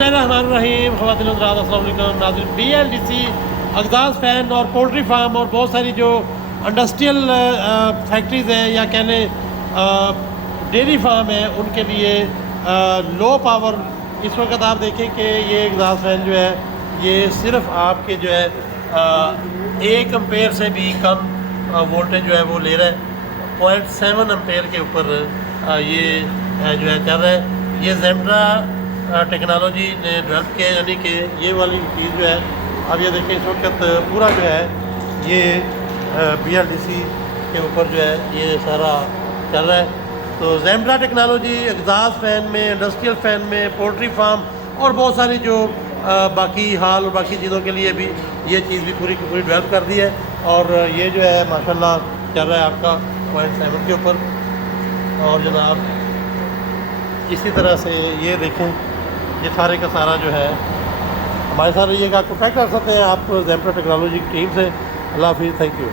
रहीम नाज़रीन BLDC एग्जाज fan और poultry farm और बहुत सारी जो इंडस्ट्रियल फैक्ट्रीज़ हैं या कहने डेयरी फार्म है उनके लिए लो पावर इस वक्त आप देखें कि ये एग्जाज फ़ैन जो है ये सिर्फ आपके जो है 1 एम्पेयर से भी कम वोल्टेज जो है वो ले रहा है। 0.7 एम्पेयर के ऊपर ये जो है चल रहा है। ये ज़ेम्ड्रा टेक्नोलॉजी ने डेवलप किया, यानी कि ये वाली चीज़ जो है अब ये देखें इस वक्त पूरा जो है ये BLDC के ऊपर जो है ये सारा चल रहा है। तो ज़ेम्ड्रा टेक्नोलॉजी एग्जाज फ़ैन में, इंडस्ट्रियल फ़ैन में, पोल्ट्री फार्म और बहुत सारी जो बाकी हाल और बाकी चीज़ों के लिए भी ये चीज़ भी पूरी की पूरी डेवलप कर दी है। और ये जो है माशाल्लाह चल रहा है आपका 0.7 के ऊपर। और जनाब इसी तरह से ये देखें ये सारे का सारा जो है हमारे साथ रहिएगा। कॉन्टैक्ट कर सकते हैं आप ज़ेम्ड्रा टेक्नोलॉजी की टीम से। अल्लाह हाफ़िज़, थैंक यू।